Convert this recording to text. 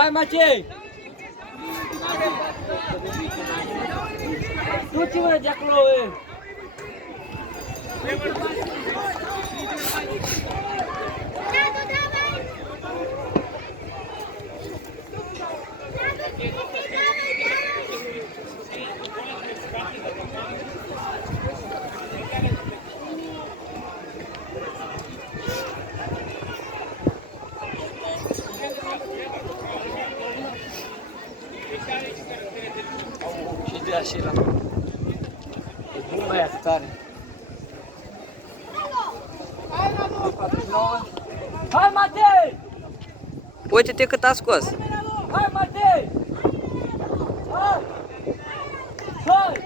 Hai, Matei! Du-te-mă de acolo, Și de așa. E bun băiat, tare. Hai, Matei! Uite-te cât a scos. Hai, Matei! Hai! Hai!